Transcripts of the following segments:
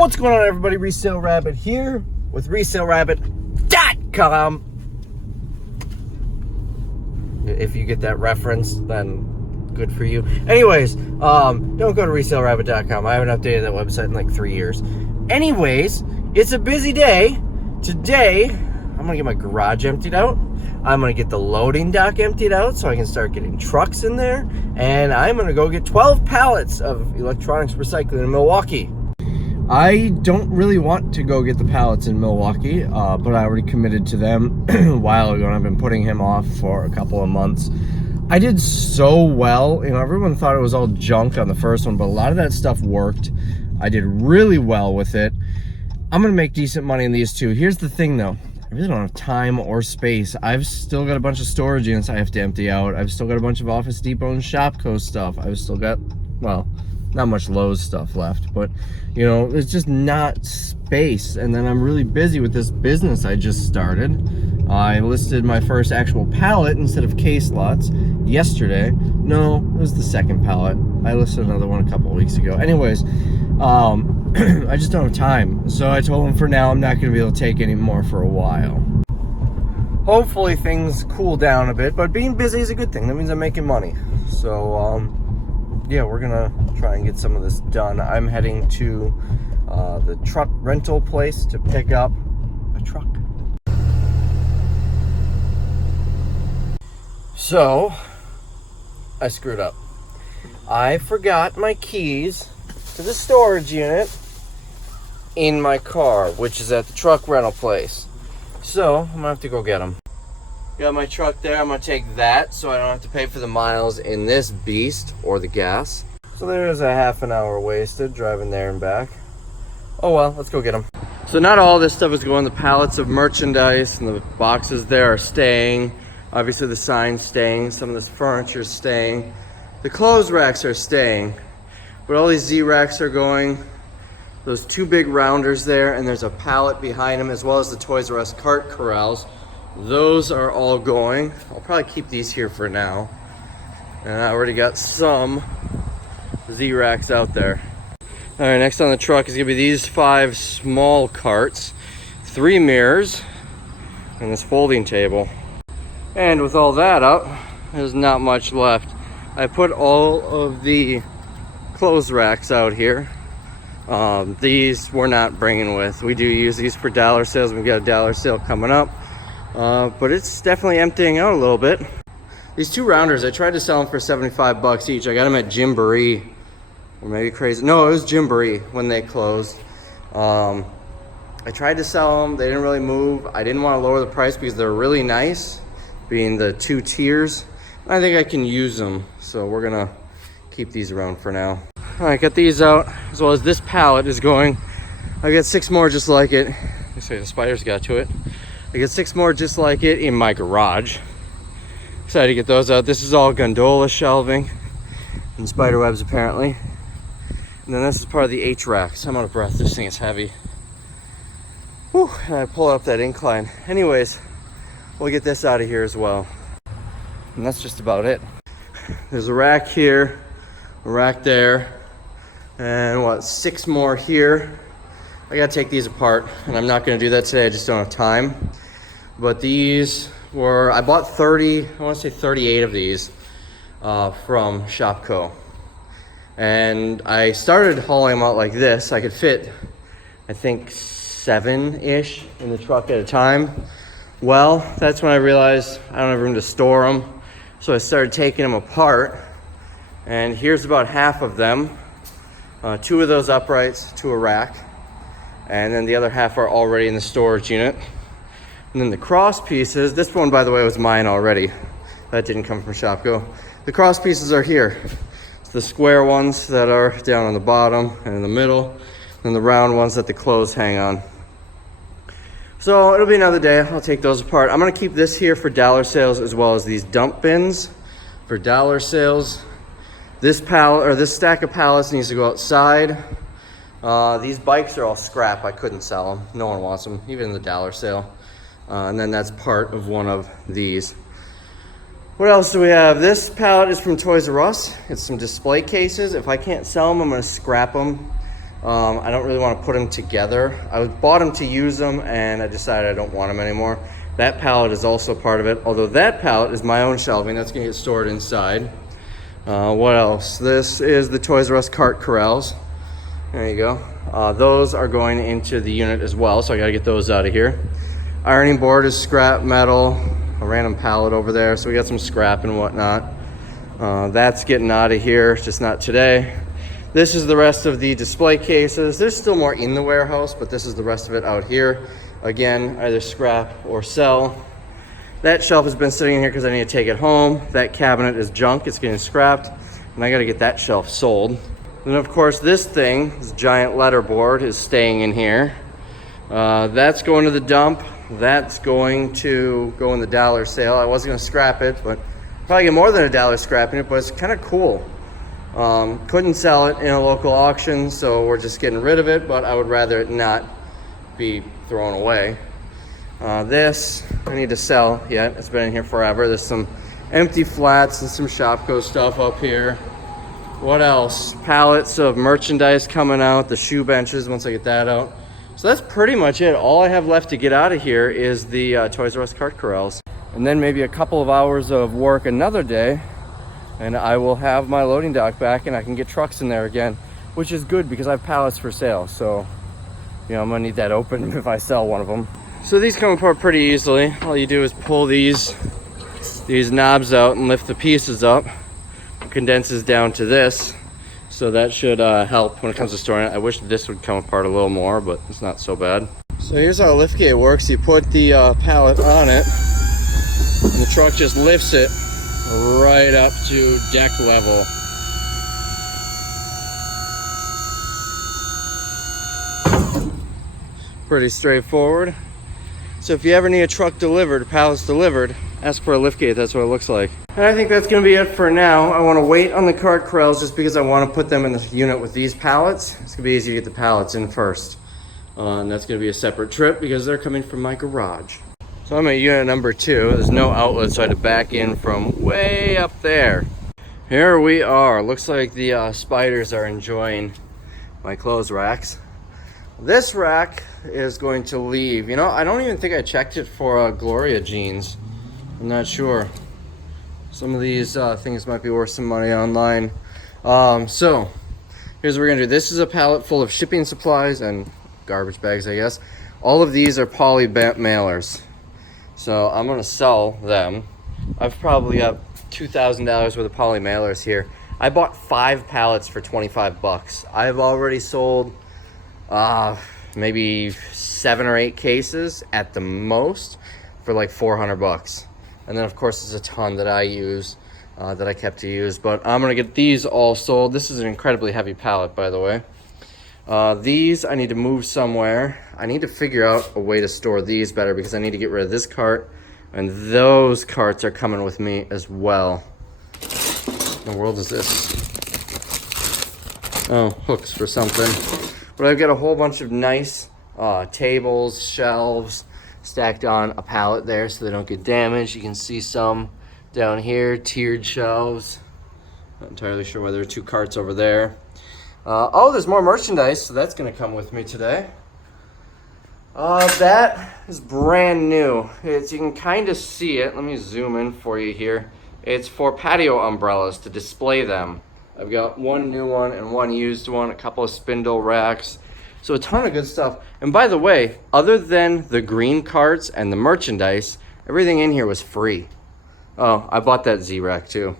What's going on, everybody? Resale Rabbit here with ResaleRabbit.com. If you get that reference, then good for you. Anyways, don't go to ResaleRabbit.com. I haven't updated that website in like 3 years. Anyways, it's a busy day. Today, I'm going to get my garage emptied out. I'm going to get the loading dock emptied out so I can start getting trucks in there. And I'm going to go get 12 pallets of electronics recycling in Milwaukee. I don't really want to go get the pallets in Milwaukee, but I already committed to them a while ago, and I've been putting him off for a couple of months. I did so well. You know, everyone thought it was all junk on the first one, but a lot of that stuff worked. I did really well with it. I'm going to make decent money in these two. Here's the thing, though. I really don't have time or space. I've still got a bunch of storage units I have to empty out. I've still got a bunch of Office Depot and Shopko stuff. I've still got, well, not much Lowe's stuff left, but you know, it's just not space. And then I'm really busy with this business I just started. I listed my first actual pallet instead of case lots yesterday. No, it was the second pallet. I listed another one a couple of weeks ago. Anyways, I just don't have time. So I told him for now I'm not going to be able to take any more for a while. Hopefully things cool down a bit, but being busy is a good thing. That means I'm making money. So, yeah, we're gonna try and get some of this done. I'm heading to the truck rental place to pick up a truck. So, I screwed up. I forgot my keys to the storage unit in my car, which is at the truck rental place. So, I'm gonna have to go get them. Got my truck there. I'm gonna take that so I don't have to pay for the miles in this beast or the gas. So there's a half an hour wasted driving there and back. Oh well, let's go get them. So not all this stuff is going. The pallets of merchandise and the boxes there are staying. Obviously the sign's staying. Some of this furniture is staying. The clothes racks are staying. But all these Z racks are going. Those two big rounders there, and there's a pallet behind them, as well as the Toys R Us cart corrals. Those are all going. I'll probably keep these here for now. And I already got some Z-racks out there. All right, next on the truck is gonna be these 5 small carts, 3 mirrors, and this folding table. And with all that up, there's not much left. I put all of the clothes racks out here. These we're not bringing with. We do use these for dollar sales. We've got a dollar sale coming up. But it's definitely emptying out a little bit. These 2 rounders, I tried to sell them for 75 bucks each. I got them at Gymboree, or maybe Crazy. No, it was Gymboree when they closed. I tried to sell them. They didn't really move. I didn't want to lower the price because they're really nice, being the 2 tiers. I think I can use them, so we're gonna keep these around for now. All right, got these out, as well as this pallet is going. I got 6 more just like it. Let's say the spiders got to it. I got 6 more just like it in my garage. Excited to get those out. This is all gondola shelving and spider webs apparently. And then this is part of the H racks. I'm out of breath. This thing is heavy. Whew, and I pull up that incline. Anyways, we'll get this out of here as well. And that's just about it. There's a rack here, a rack there, and what, 6 more here. I gotta take these apart, and I'm not gonna do that today. I just don't have time. But these were, I bought 30, I wanna say 38 of these from Shopko. And I started hauling them out like this. I could fit, I think, 7-ish in the truck at a time. Well, that's when I realized I don't have room to store them. So I started taking them apart. And here's about half of them. 2 of those uprights to a rack. And then the other half are already in the storage unit. And then the cross pieces, this one, by the way, was mine already. That didn't come from Shopko. The cross pieces are here. It's the square ones that are down on the bottom and in the middle, and the round ones that the clothes hang on. So it'll be another day. I'll take those apart. I'm gonna keep this here for dollar sales, as well as these dump bins for dollar sales. This pallet, or this stack of pallets, needs to go outside. These bikes are all scrap. I couldn't sell them. No one wants them, even in the dollar sale. And then that's part of one of these. What else do we have? This pallet is from Toys R Us. It's some display cases. If I can't sell them, I'm gonna scrap them. I don't really want to put them together. I bought them to use them, and I decided I don't want them anymore. That pallet is also part of it, although that pallet is my own shelving. That's going to get stored inside. What else? This is the Toys R Us cart corrals. There you go. Those are going into the unit as well, so I got to get those out of here. Ironing board is scrap metal. A random pallet over there, so we got some scrap and whatnot. That's getting out of here, just not today. This is the rest of the display cases. There's still more in the warehouse, but this is the rest of it out here. Again, either scrap or sell. That shelf has been sitting in here because I need to take it home. That cabinet is junk, it's getting scrapped, and I gotta get that shelf sold. Then of course this thing, this giant letterboard, is staying in here. That's going to the dump. That's going to go in the dollar sale. I was gonna scrap it, but probably get more than $1 scrapping it, but it's kind of cool. Couldn't sell it in a local auction, so we're just getting rid of it, but I would rather it not be thrown away. This I need to sell yet. It's been in here forever. There's some empty flats and some Shopko stuff up here. What else? Pallets of merchandise coming out, the shoe benches once I get that out. So that's pretty much it. All I have left to get out of here is the Toys R Us cart corrals. And then maybe a couple of hours of work another day, and I will have my loading dock back and I can get trucks in there again, which is good because I have pallets for sale. So, you know, I'm gonna need that open if I sell one of them. So these come apart pretty easily. All you do is pull these knobs out and lift the pieces up. It condenses down to this. So that should help when it comes to storing it. I wish this would come apart a little more, but it's not so bad. So here's how a liftgate works. You put the pallet on it, and the truck just lifts it right up to deck level. Pretty straightforward. So if you ever need a truck delivered, pallets delivered, ask for a liftgate. That's what it looks like. And I think that's gonna be it for now. I wanna wait on the cart corrals just because I wanna put them in the unit with these pallets. It's gonna be easy to get the pallets in first. And that's gonna be a separate trip because they're coming from my garage. So I'm at unit number 2. There's no outlet, so I had to back in from way up there. Here we are. Looks like the spiders are enjoying my clothes racks. This rack is going to leave. You know, I don't even think I checked it for Gloria jeans. I'm not sure. Some of these things might be worth some money online. So here's what we're gonna do. This is a pallet full of shipping supplies and garbage bags, I guess. All of these are poly mailers. So I'm gonna sell them. I've probably got $2,000 worth of poly mailers here. I bought 5 pallets for 25 bucks. I've already sold maybe 7 or 8 cases at the most for like 400 bucks. And then of course there's a ton that I use, that I kept to use, but I'm gonna get these all sold. This is an incredibly heavy pallet, by the way. These I need to move somewhere. I need to figure out a way to store these better because I need to get rid of this cart, and those carts are coming with me as well. What in the world is this? Oh, hooks for something. But I've got a whole bunch of nice tables, shelves stacked on a pallet there so they don't get damaged. You can see some down here, tiered shelves. Not entirely sure why there are 2 carts over there. Oh, there's more merchandise, so that's gonna come with me today. That is brand new. You can kind of see it. Let me zoom in for you here. It's for patio umbrellas to display them. I've got 1 new one and 1 used one, a couple of spindle racks. So a ton of good stuff. And by the way, other than the green carts and the merchandise, everything in here was free. Oh, I bought that Z-Rack too.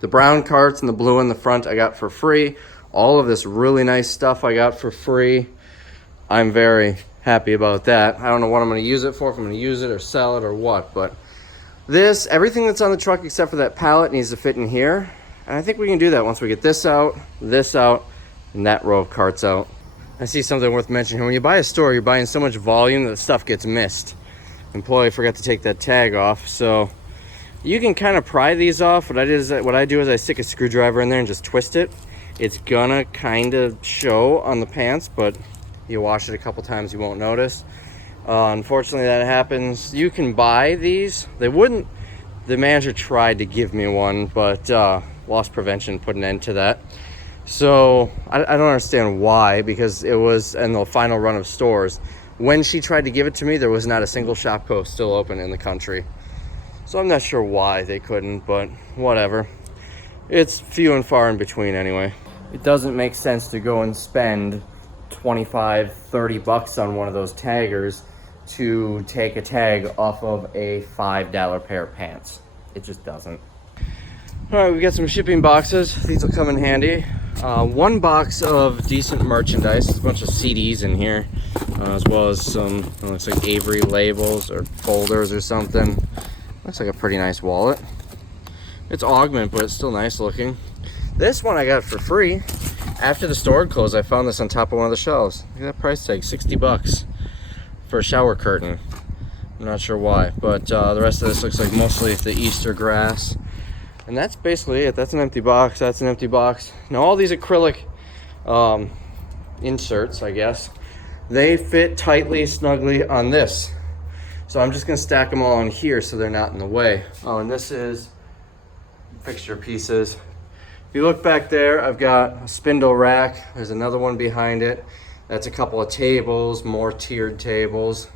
The brown carts and the blue in the front I got for free. All of this really nice stuff I got for free. I'm very happy about that. I don't know what I'm gonna use it for, if I'm gonna use it or sell it or what, but everything that's on the truck except for that pallet needs to fit in here. And I think we can do that once we get this out, and that row of carts out. I see something worth mentioning here. When you buy a store, you're buying so much volume that the stuff gets missed. Employee forgot to take that tag off, so you can kind of pry these off. What I do is I stick a screwdriver in there and just twist it. It's gonna kind of show on the pants, but you wash it a couple times, you won't notice. Unfortunately, that happens. You can buy these. The manager tried to give me one, but loss prevention put an end to that. So I don't understand why, because it was in the final run of stores. When she tried to give it to me, there was not a single Shopko still open in the country. So I'm not sure why they couldn't, but whatever. It's few and far in between anyway. It doesn't make sense to go and spend 25, 30 bucks on one of those taggers to take a tag off of a $5 pair of pants. It just doesn't. All right, we got some shipping boxes. These will come in handy. One box of decent merchandise. There's a bunch of CDs in here, as well as some, looks like Avery labels or folders or something. Looks like a pretty nice wallet. It's augment, but it's still nice looking. This one I got for free. After the store closed, I found this on top of one of the shelves. Look at that price tag, 60 bucks for a shower curtain. I'm not sure why, but the rest of this looks like mostly the Easter grass. And that's basically it. That's an empty box. That's an empty box. Now all these acrylic inserts, I guess, they fit tightly, snugly on this. So I'm just gonna stack them all on here so they're not in the way. Oh, and this is fixture pieces. If you look back there, I've got a spindle rack. There's another one behind it. That's a couple of tables, more tiered tables.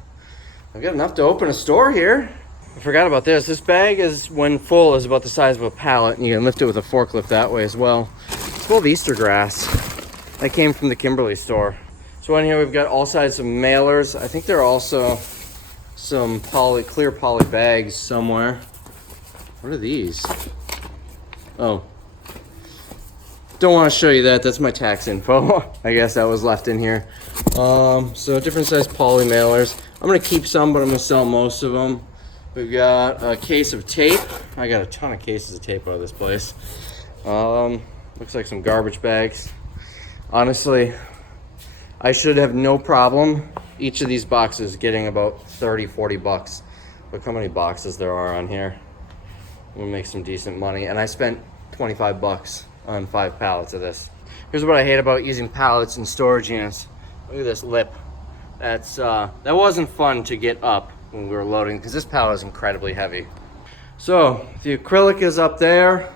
I've got enough to open a store here. I forgot about this. This bag is, when full, is about the size of a pallet, and you can lift it with a forklift that way as well. It's full of Easter grass. That came from the Kimberly store. So on here we've got all sizes of mailers. I think there are also some clear poly bags somewhere. What are these? Oh. Don't want to show you that. That's my tax info. I guess that was left in here. So different size poly mailers. I'm going to keep some, but I'm going to sell most of them. We've got a case of tape. I got a ton of cases of tape out of this place. Looks like some garbage bags. Honestly, I should have no problem each of these boxes getting about 30, 40 bucks. Look how many boxes there are on here. We'll make some decent money. And I spent 25 bucks on 5 pallets of this. Here's what I hate about using pallets and storage units. Look at this lip. That wasn't fun to get up when we were loading, because this pallet is incredibly heavy. So the acrylic is up there.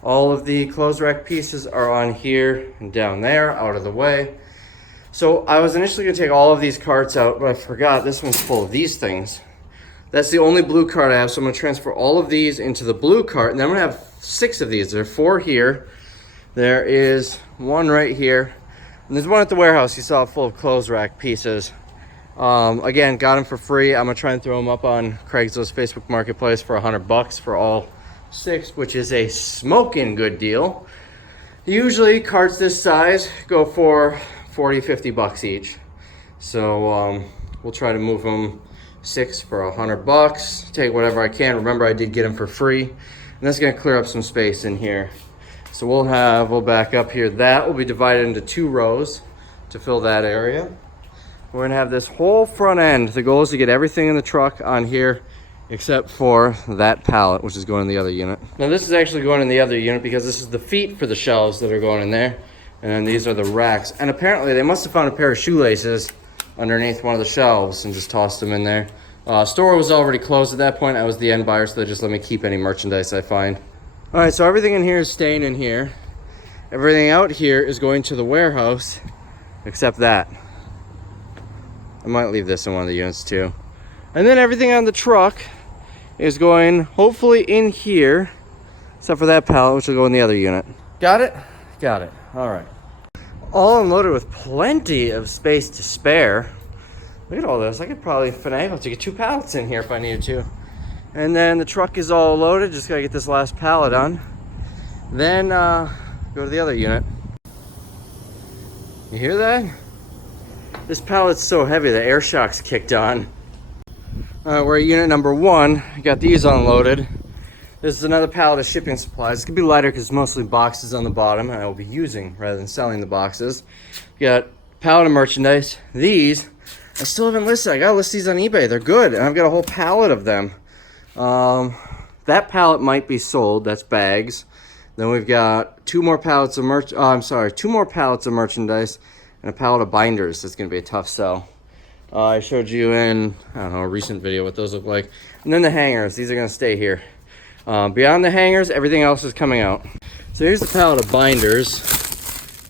All of the clothes rack pieces are on here and down there, out of the way. So I was initially gonna take all of these carts out, but I forgot this one's full of these things. That's the only blue cart I have, so I'm gonna transfer all of these into the blue cart, and then I'm gonna have 6 of these. There are 4 here. There is one right here, and there's one at the warehouse you saw full of clothes rack pieces. Again, got them for free. I'm gonna try and throw them up on Craigslist Facebook Marketplace for 100 bucks for all 6, which is a smoking good deal. Usually carts this size go for 40, 50 bucks each. So we'll try to move them 6 for 100 bucks. Take whatever I can. Remember, I did get them for free. And that's gonna clear up some space in here. So we'll back up here. That will be divided into 2 rows to fill that area. We're gonna have this whole front end. The goal is to get everything in the truck on here except for that pallet, which is going in the other unit. Now this is actually going in the other unit because this is the feet for the shelves that are going in there. And then these are the racks. And apparently they must have found a pair of shoelaces underneath one of the shelves and just tossed them in there. Store was already closed at that point. I was the end buyer, so they just let me keep any merchandise I find. All right, so everything in here is staying in here. Everything out here is going to the warehouse, except that. I might leave this in one of the units too. And then everything on the truck is going hopefully in here, except for that pallet, which will go in the other unit. Got it? Got it. All right. All unloaded with plenty of space to spare. Look at all this. I could probably finagle to get 2 pallets in here if I needed to. And then the truck is all loaded. Just gotta get this last pallet on. Then go to the other unit. You hear that? This pallet's so heavy, the air shock's kicked on. We're at unit number 1. Got these unloaded. This is another pallet of shipping supplies. It's gonna be lighter because it's mostly boxes on the bottom, and I will be using rather than selling the boxes. Got a pallet of merchandise. These, I still haven't listed. I gotta list these on eBay. They're good, and I've got a whole pallet of them. That pallet might be sold. That's bags. Then we've got 2 more pallets of 2 more pallets of merchandise and a pallet of binders. That's gonna be a tough sell. I showed you in, I don't know, a recent video what those look like. And then the hangers. These are gonna stay here. Beyond the hangers, everything else is coming out. So here's the pallet of binders.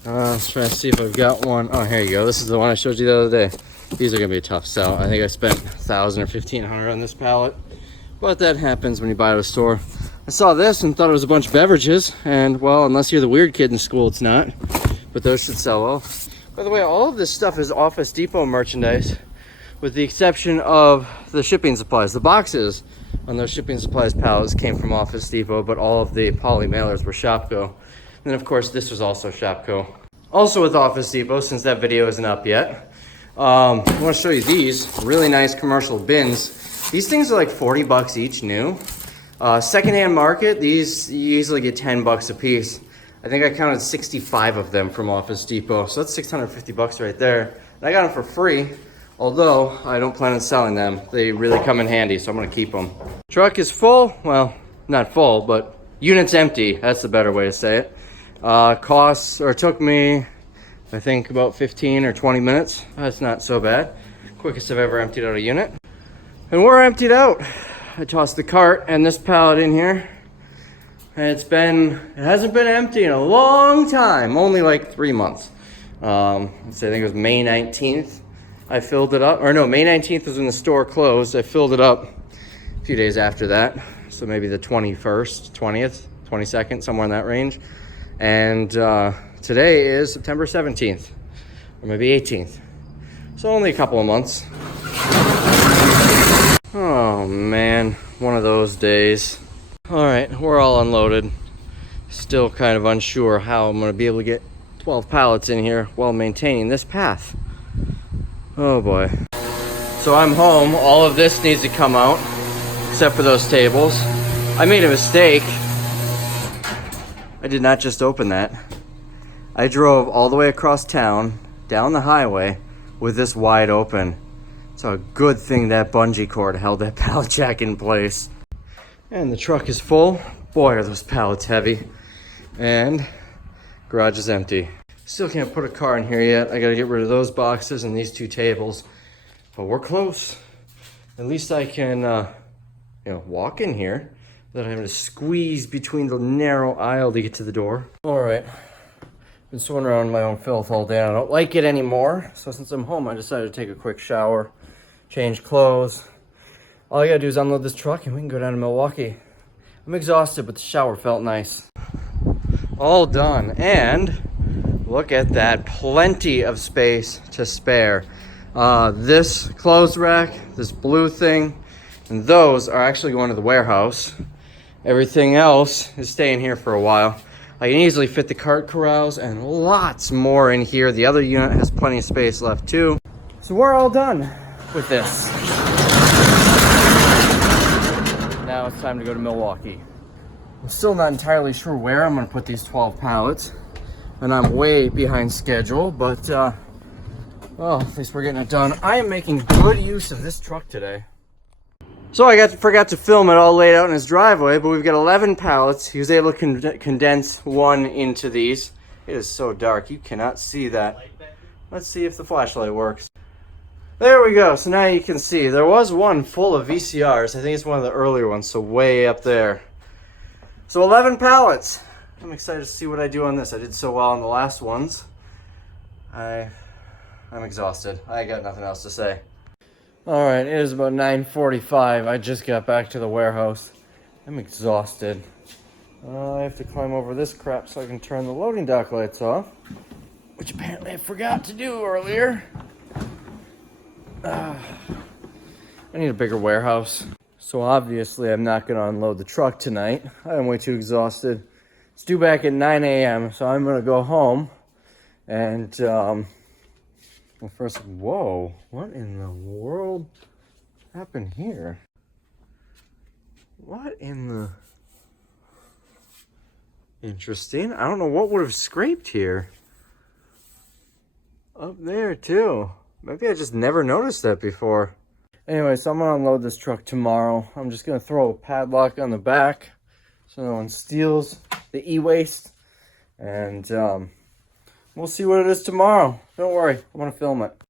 Let's try to see if I've got one. Oh, here you go. This is the one I showed you the other day. These are gonna be a tough sell. I think I spent $1,000 or $1,500 on this pallet, but that happens when you buy at a store. I saw this and thought it was a bunch of beverages, and well, unless you're the weird kid in school, it's not. But those should sell well. By the way, all of this stuff is Office Depot merchandise, with the exception of the shipping supplies. The boxes on those shipping supplies pallets came from Office Depot, but all of the poly mailers were Shopko. And of course, this was also Shopko. Also with Office Depot, since that video isn't up yet, I want to show you these really nice commercial bins. These things are like 40 bucks each new. Secondhand market, these you easily get 10 bucks a piece. I think I counted 65 of them from Office Depot, so that's 650 bucks right there. And I got them for free, although I don't plan on selling them. They really come in handy, so I'm gonna keep them. Truck is full, well, not full, but unit's empty. That's the better way to say it. Took me, I think, about 15 or 20 minutes. That's not so bad. Quickest I've ever emptied out a unit. And we're emptied out. I tossed the cart and this pallet in here. And it hasn't been empty in a long time, only like 3 months. I think it was May 19th. I filled it up, or no, May 19th was when the store closed. I filled it up a few days after that. So maybe the 21st, 20th, 22nd, somewhere in that range. And today is September 17th, or maybe 18th. So only a couple of months. Oh man, one of those days. All right, we're all unloaded. Still kind of unsure how I'm gonna be able to get 12 pallets in here while maintaining this path. Oh boy. So I'm home. All of this needs to come out, except for those tables. I made a mistake. I did not just open that. I drove all the way across town, down the highway, with this wide open. So a good thing that bungee cord held that pallet jack in place. And the truck is full. Boy, are those pallets heavy. And garage is empty. Still can't put a car in here yet. I gotta get rid of those boxes and these 2 tables. But we're close. At least I can, walk in here without having to squeeze between the narrow aisle to get to the door. All right. Been swimming around in my own filth all day. I don't like it anymore. So since I'm home, I decided to take a quick shower, change clothes. All I gotta do is unload this truck and we can go down to Milwaukee. I'm exhausted, but the shower felt nice. All done, and look at that, plenty of space to spare. This clothes rack, this blue thing, and those are actually going to the warehouse. Everything else is staying here for a while. I can easily fit the cart corrals and lots more in here. The other unit has plenty of space left too. So we're all done with this. Now it's time to go to Milwaukee. I'm still not entirely sure where I'm gonna put these 12 pallets, and I'm way behind schedule, but well, at least we're getting it done. I am making good use of this truck today. So I forgot to film it all laid out in his driveway, but we've got 11 pallets. He was able to condense one into these. It is so dark, you cannot see that. Let's see if the flashlight works. There we go, so now you can see. There was one full of VCRs. I think it's one of the earlier ones, so way up there. So 11 pallets. I'm excited to see what I do on this. I did so well on the last ones. I'm exhausted. I got nothing else to say. All right, it is about 9:45. I just got back to the warehouse. I'm exhausted. I have to climb over this crap so I can turn the loading dock lights off, which apparently I forgot to do earlier. I need a bigger warehouse. So obviously I'm not gonna unload the truck tonight. I'm way too exhausted. It's due back at 9 a.m. So I'm gonna go home and well, first, whoa, what in the world happened here? What in the... Interesting. I don't know what would have scraped here. Up there too. Maybe I just never noticed that before. Anyway, so I'm gonna unload this truck tomorrow. I'm just gonna throw a padlock on the back so no one steals the e-waste. And we'll see what it is tomorrow. Don't worry, I'm gonna film it.